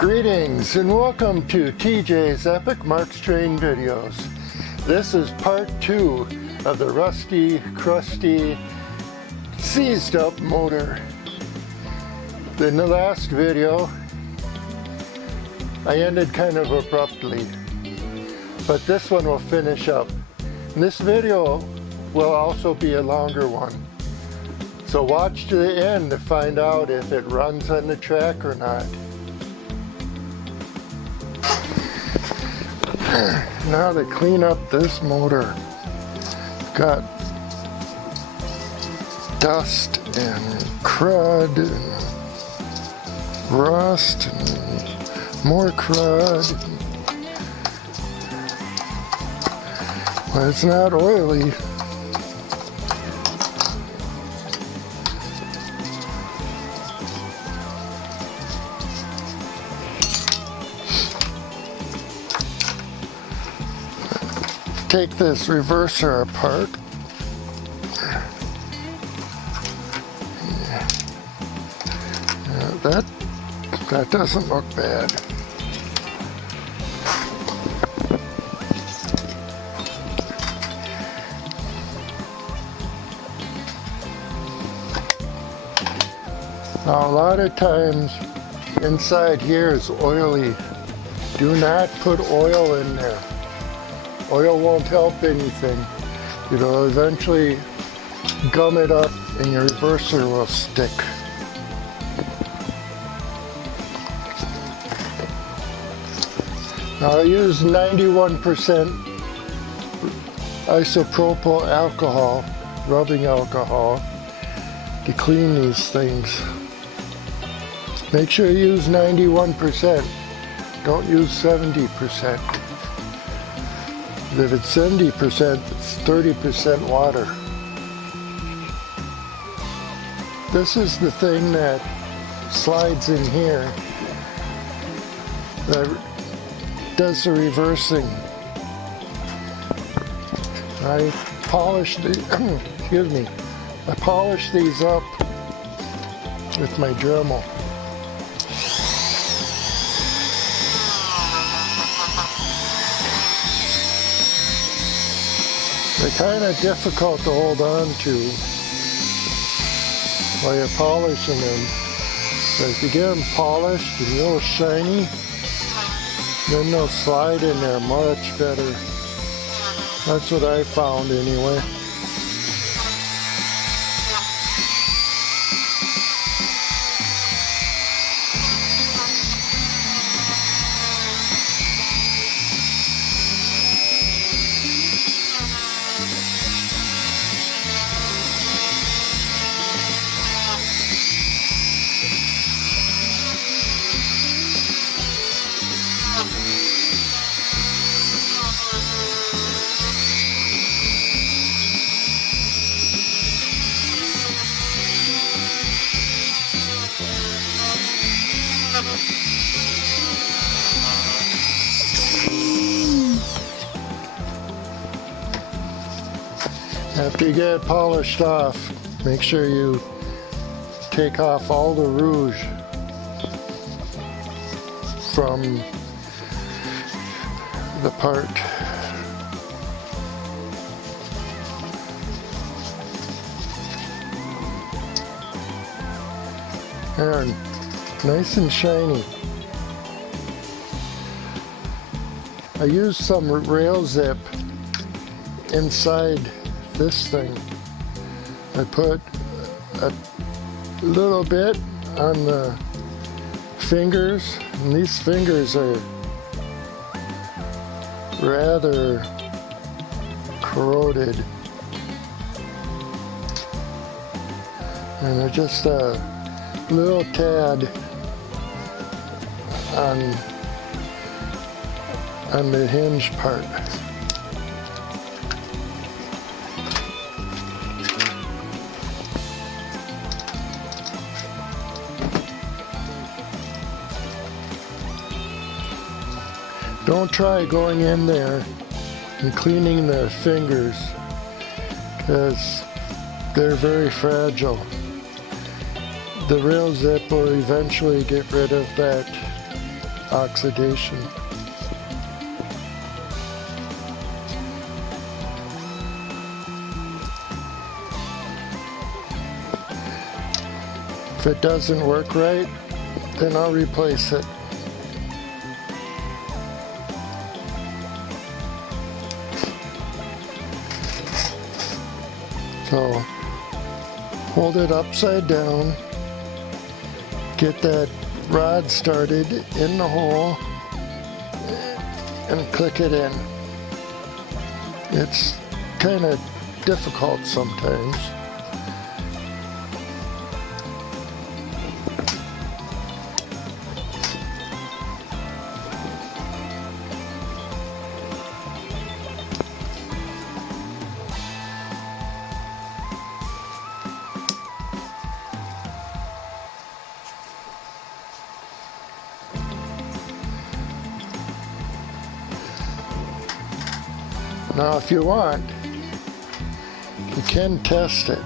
Greetings and welcome to TJ's Epic Marx Train videos. This is part 2 of the rusty, crusty, seized up motor. In the last video, I ended kind of abruptly, but this one will finish up. And this video will also be a longer one. So watch to the end to find out if it runs on the track or not. Now to clean up this motor, got dust and crud and rust and more crud. Well, it's not oily. Take this reverser apart. Yeah, that doesn't look bad. Now a lot of times inside here is oily. Do not put oil in there. Oil won't help anything. It'll eventually gum it up and your reverser will stick. Now I use 91% isopropyl alcohol, rubbing alcohol, to clean these things. Make sure you use 91%. Don't use 70%. If it's 70%, it's 30% water. This is the thing that slides in here that does the reversing. I polished I polished these up with my Dremel. They're kind of difficult to hold on to while you're polishing them. But if you get them polished and real shiny, then they'll slide in there much better. That's what I found anyway. After you get it polished off, make sure you take off all the rouge from the part. There, nice and shiny. I used some rail zip inside this thing. I put a little bit on the fingers, and these fingers are rather corroded. And they're just a little tad on the hinge part. Don't try going in there and cleaning the fingers, because they're very fragile. The rail zip will eventually get rid of that oxidation. If it doesn't work right, then I'll replace it. So hold it upside down, get that rod started in the hole, and click it in. It's kind of difficult sometimes. Now, if you want, you can test it.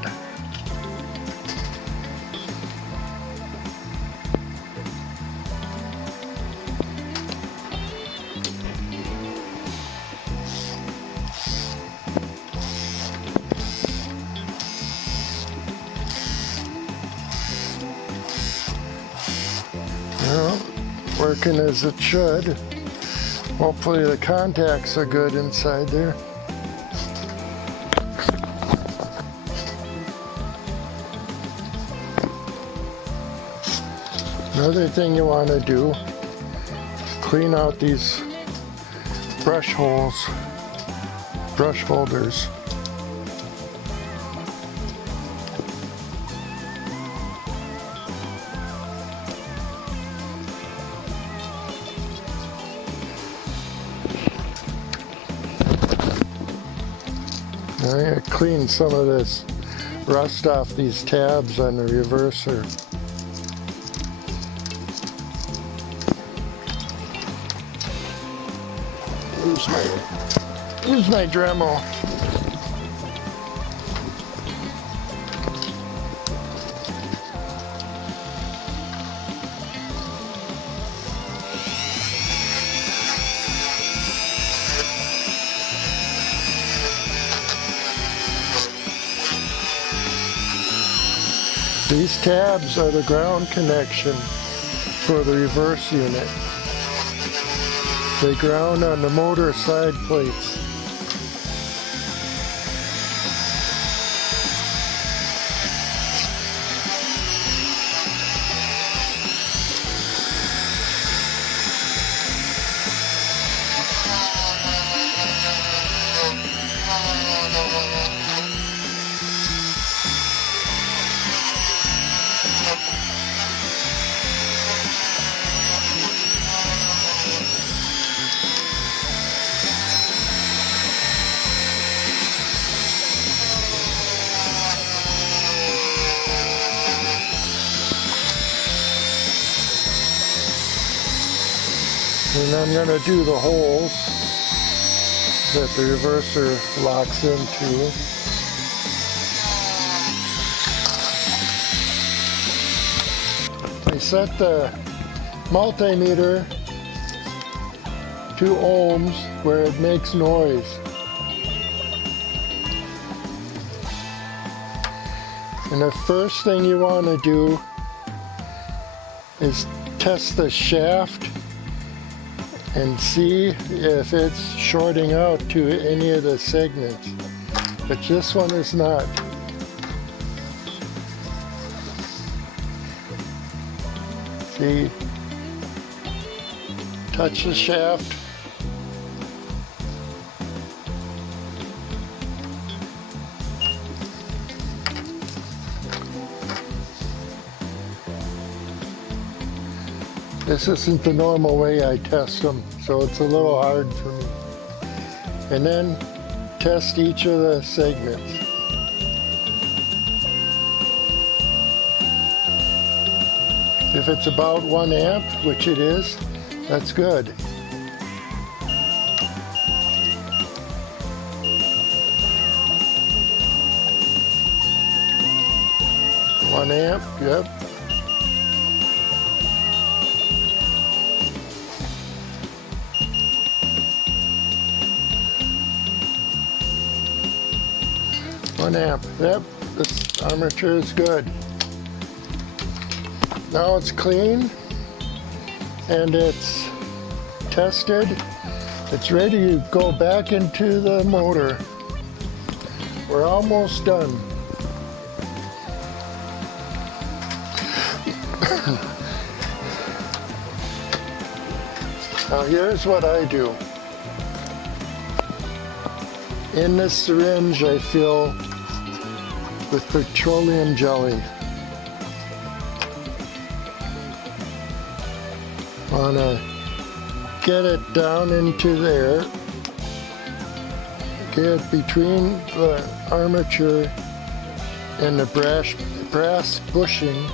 Well, working as it should. Hopefully the contacts are good inside there. Another thing you want to do is clean out these brush holes, brush holders. I'm going to clean some of this rust off these tabs on the reverser. Use my Dremel. These tabs are the ground connection for the reverse unit. They ground on the motor side plates. And I'm going to do the holes that the reverser locks into. I set the multimeter to ohms where it makes noise. And the first thing you want to do is test the shaft and see if it's shorting out to any of the segments. But this one is not. See, touch the shaft. This isn't the normal way I test them, so it's a little hard for me. And then test each of the segments. If it's about 1 amp, which it is, that's good. 1 amp, yep. 1 amp. Yep, this armature is good. Now it's clean and it's tested. It's ready to go back into the motor. We're almost done. Now here's what I do. In this syringe I fill with petroleum jelly. Wanna get it down into there. Get it between the armature and the brass bushing.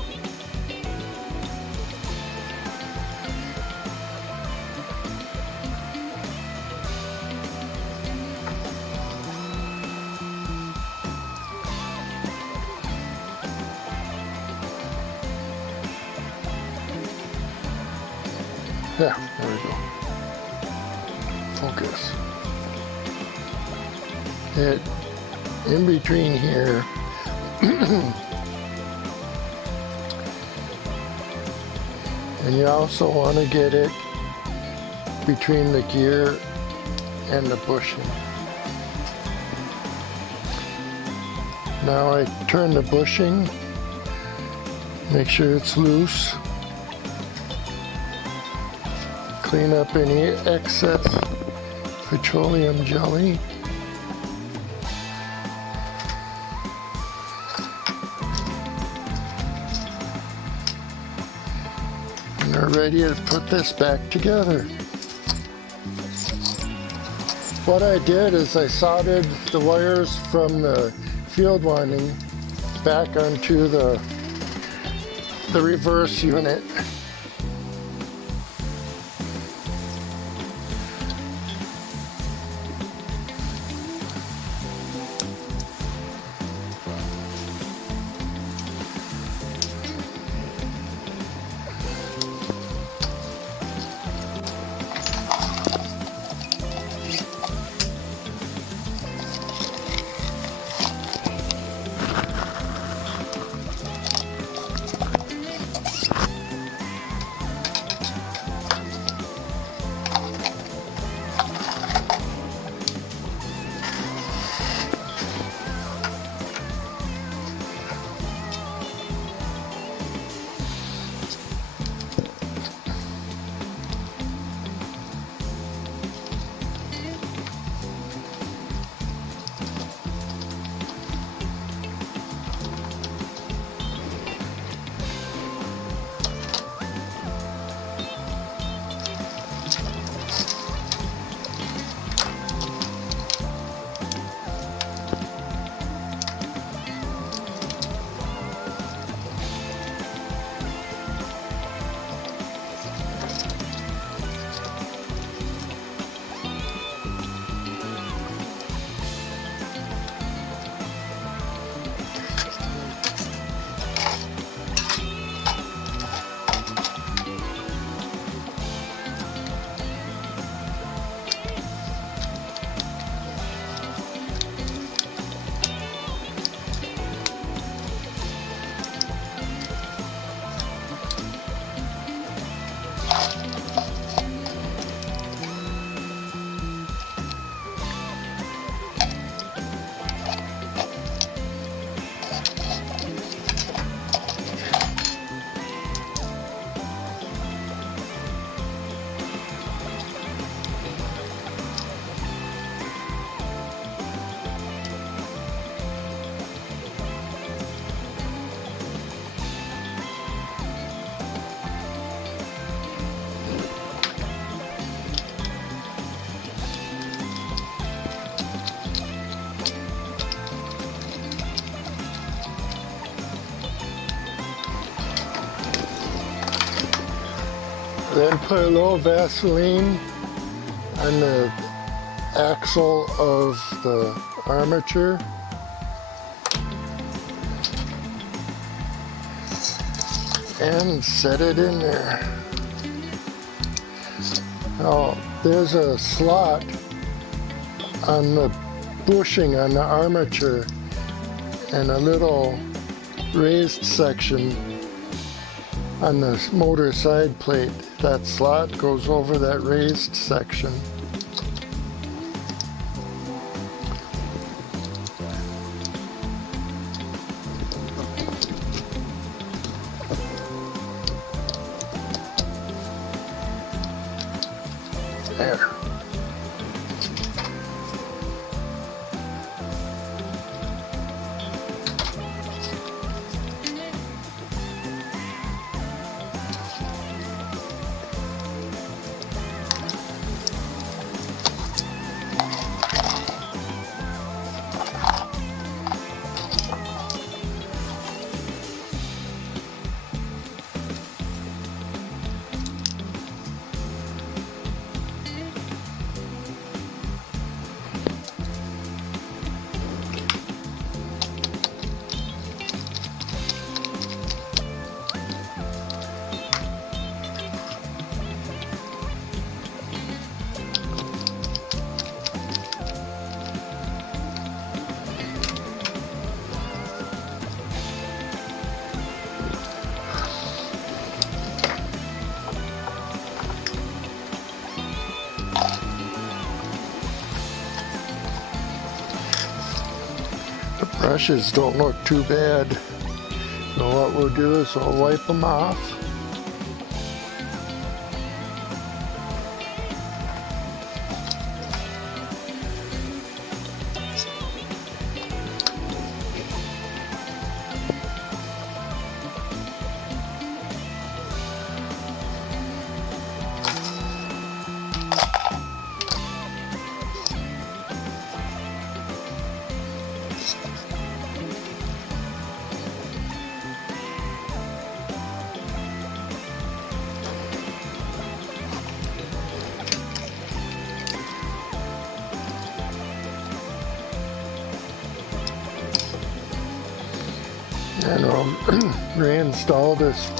Yeah, there we go. Focus. It in between here. And you also want to get it between the gear and the bushing. Now I turn the bushing, make sure it's loose. Clean up any excess petroleum jelly. And we're ready to put this back together. What I did is I soldered the wires from the field winding back onto the reverse unit. Then put a little Vaseline on the axle of the armature. And set it in there. Now, there's a slot on the bushing on the armature and a little raised section on the motor side plate. That slot goes over that raised section. There. The brushes don't look too bad. So what we'll do is we'll wipe them off. And we'll reinstall this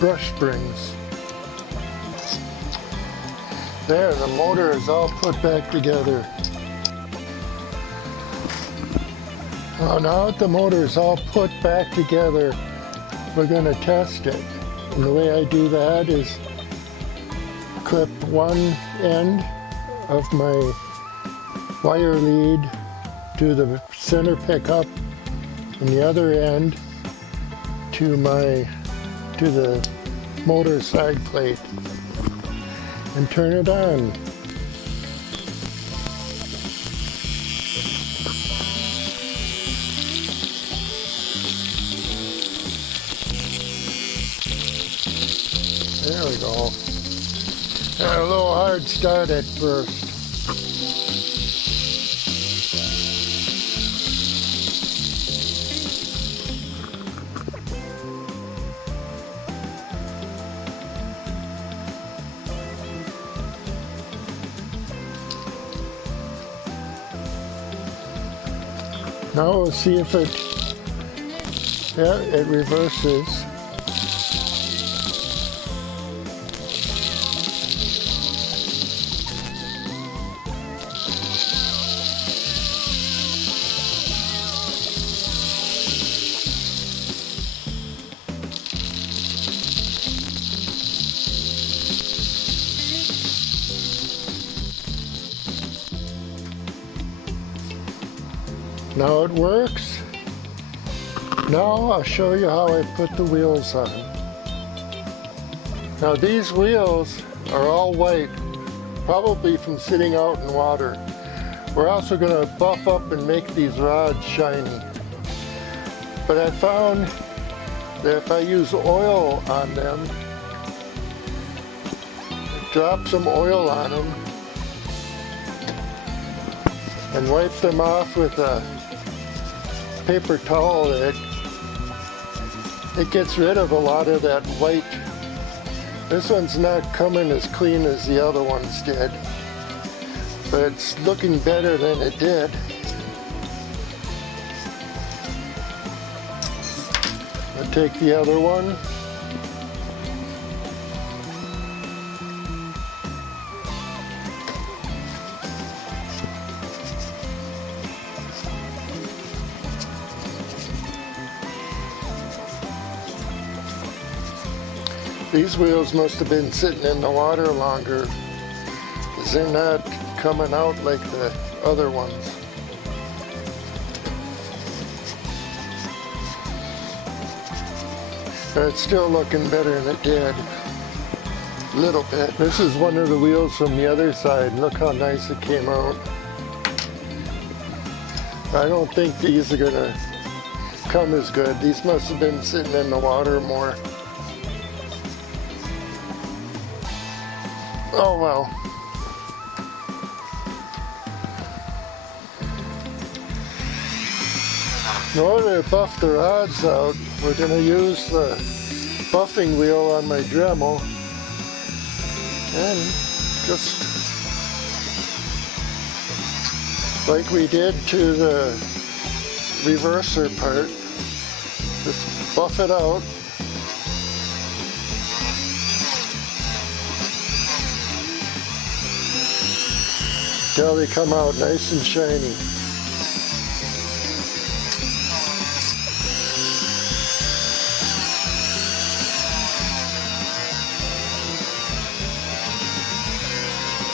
brush springs. There, the motor is all put back together. Now that the motor is all put back together, we're going to test it. And the way I do that is clip one end of my wire lead to the center pickup and the other end to the motor side plate and turn it on. There we go. Had a little hard start at first. Now we'll see if it reverses. Now it works. Now I'll show you how I put the wheels on. Now these wheels are all white, probably from sitting out in water. We're also going to buff up and make these rods shiny. But I found that if I use oil on them, drop some oil on them, and wipe them off with a paper towel, it gets rid of a lot of that white. This one's not coming as clean as the other ones did, but it's looking better than it did. I'll take the other one. These wheels must have been sitting in the water longer, because they're not coming out like the other ones. But it's still looking better than it did. A little bit. This is one of the wheels from the other side. Look how nice it came out. I don't think these are gonna come as good. These must have been sitting in the water more. Oh well. In order to buff the rods out, we're going to use the buffing wheel on my Dremel and just like we did to the reverser part, just buff it out. Till they come out nice and shiny.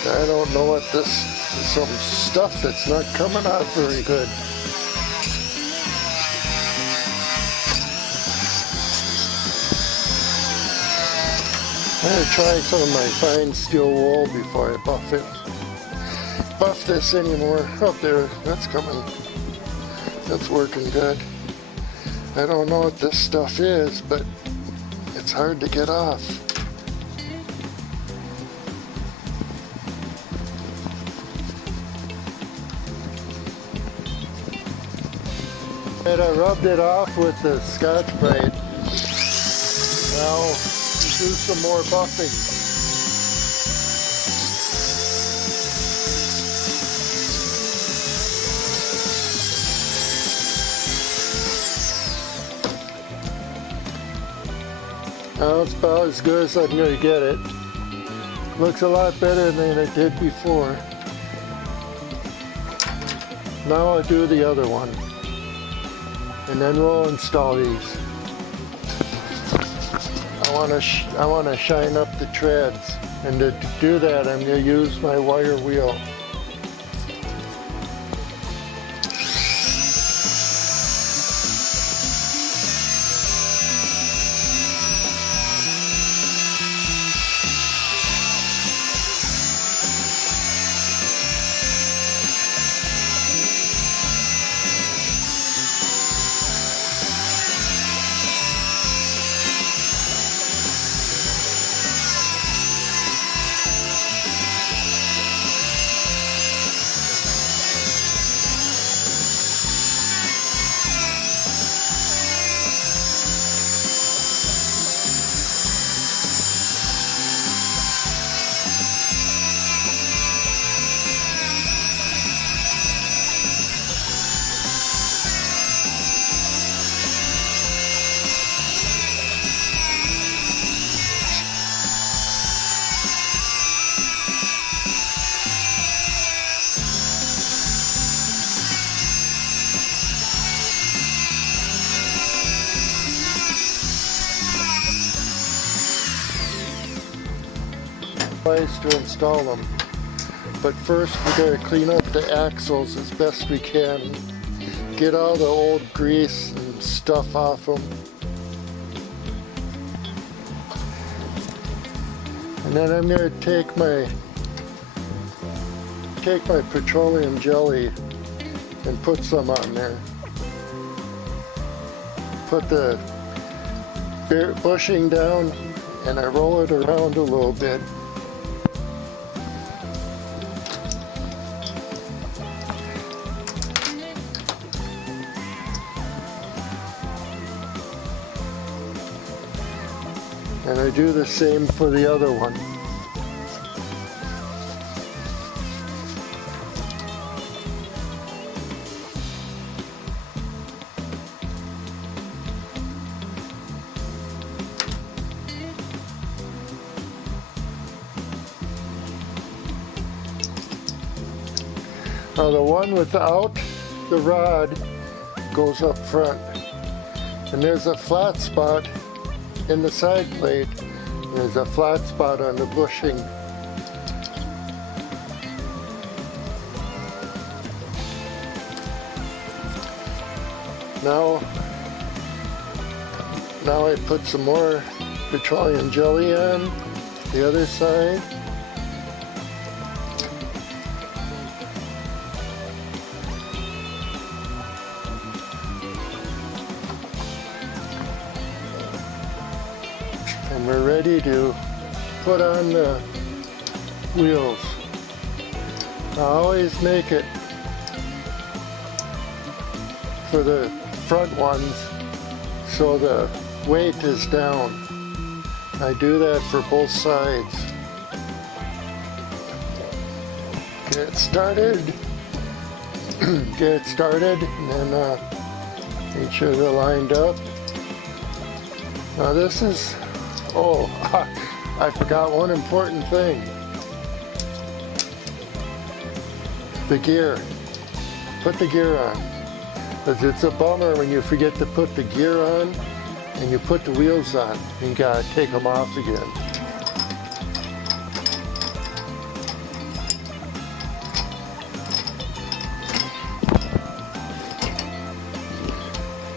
I don't know what this is, some stuff that's not coming out very good. I'm going to try some of my fine steel wool before I buff it. Buff this anymore. Up there, that's coming. That's working good. I don't know what this stuff is, but it's hard to get off. And I rubbed it off with the Scotch-Brite. Now do some more buffing. Now it's about as good as I'm going to get it. Looks a lot better than it did before. Now I'll do the other one. And then we'll install these. I want to shine up the treads, and to do that I'm going to use my wire wheel. Place to install them, but first we got to clean up the axles as best we can, get all the old grease and stuff off them, and then I'm going to take my petroleum jelly and put some on there. Put the bushing down and I roll it around a little bit. And I do the same for the other one. Now the one without the rod goes up front. And there's a flat spot in the side plate There's a flat spot on the bushing. Now I put some more petroleum jelly on the other side. And we're ready to put on the wheels. I always make it for the front ones so the weight is down. I do that for both sides. Get it started. Get it started, and then make sure they're lined up. Now this is, oh, I forgot one important thing. The gear. Put the gear on. Because it's a bummer when you forget to put the gear on and you put the wheels on. You gotta take them off again.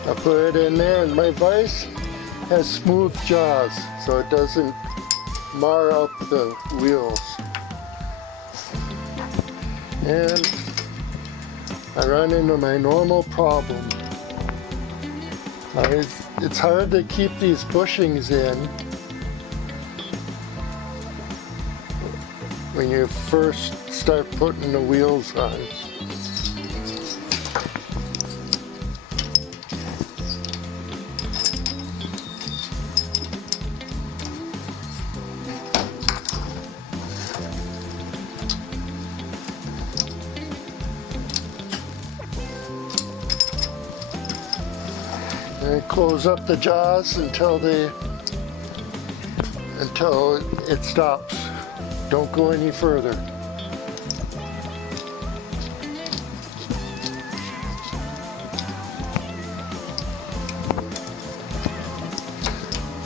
I put it in there, and my vise has smooth jaws so it doesn't mar up the wheels. And I run into my normal problem. It's hard to keep these bushings in when you first start putting the wheels on. And close up the jaws until it stops. Don't go any further.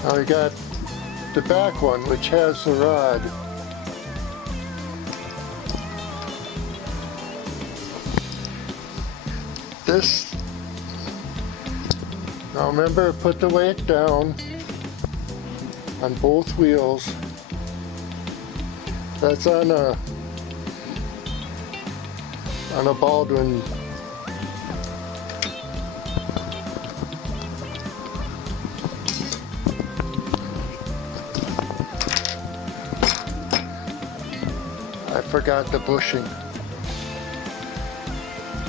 Now we got the back one, which has the rod. Now remember, put the weight down on both wheels. That's on a Baldwin. I forgot the bushing.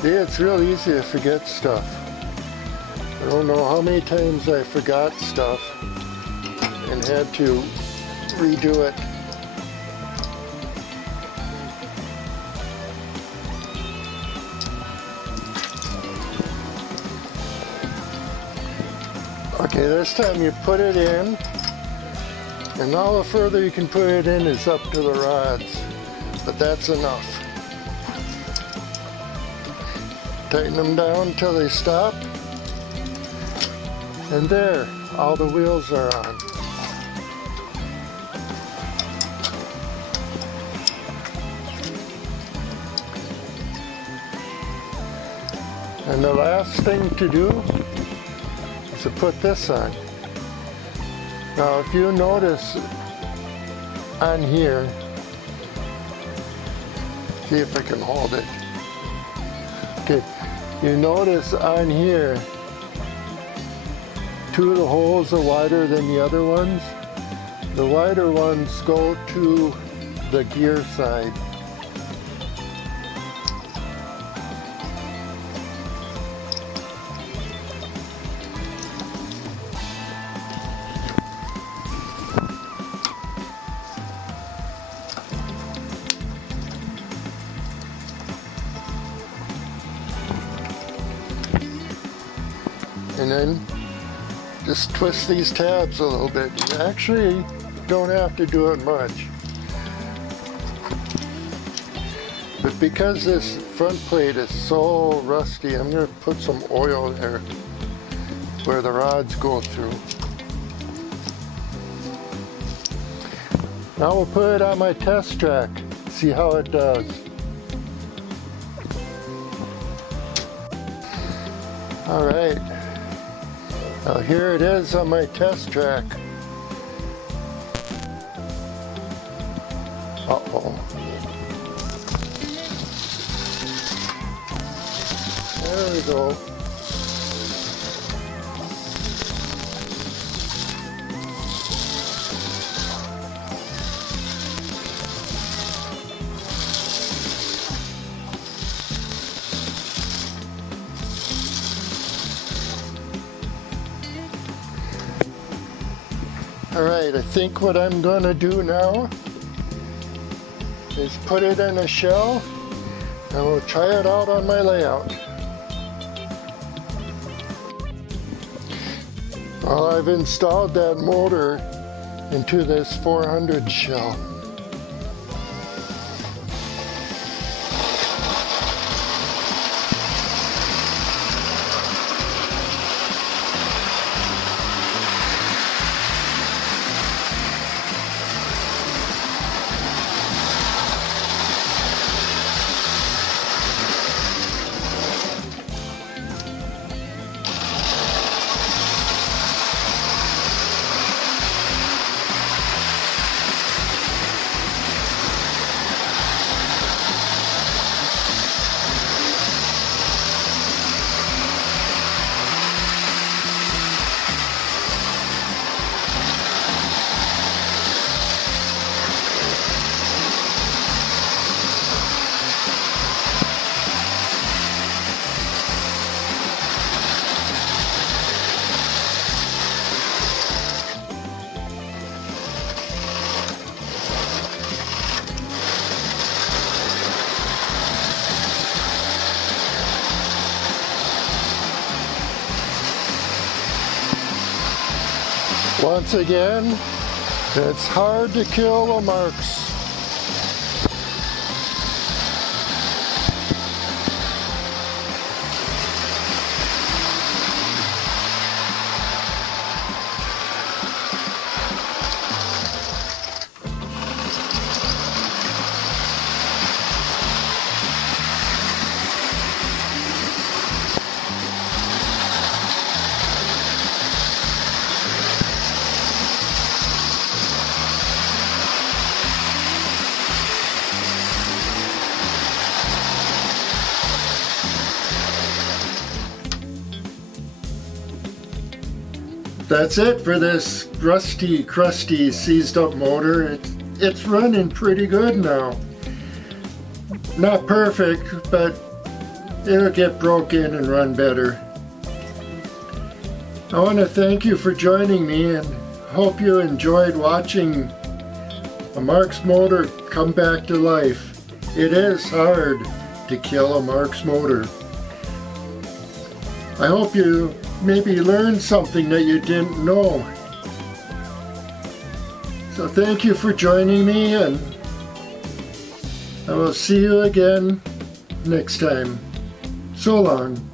See, it's real easy to forget stuff. I don't know how many times I forgot stuff and had to redo it. Okay, this time you put it in, and all the further you can put it in is up to the rods, but that's enough. Tighten them down until they stop. And there, all the wheels are on. And the last thing to do is to put this on. Now, if you notice on here, see if I can hold it. Okay, you notice on here, two of the holes are wider than the other ones. The wider ones go to the gear side. And then just twist these tabs a little bit. You actually don't have to do it much. But because this front plate is so rusty, I'm going to put some oil there where the rods go through. Now we'll put it on my test track, see how it does. All right, now here it is on my test track. Uh-oh. There we go. All right, I think what I'm gonna do now is put it in a shell and we'll try it out on my layout. Well, I've installed that motor into this 400 shell. Once again, it's hard to kill a Marx. That's it for this rusty, crusty, seized up motor. It's running pretty good now. Not perfect, but it'll get broken and run better. I want to thank you for joining me and hope you enjoyed watching a Marx motor come back to life. It is hard to kill a Marx motor. I hope you maybe learned something that you didn't know. So thank you for joining me, and I will see you again next time. So long.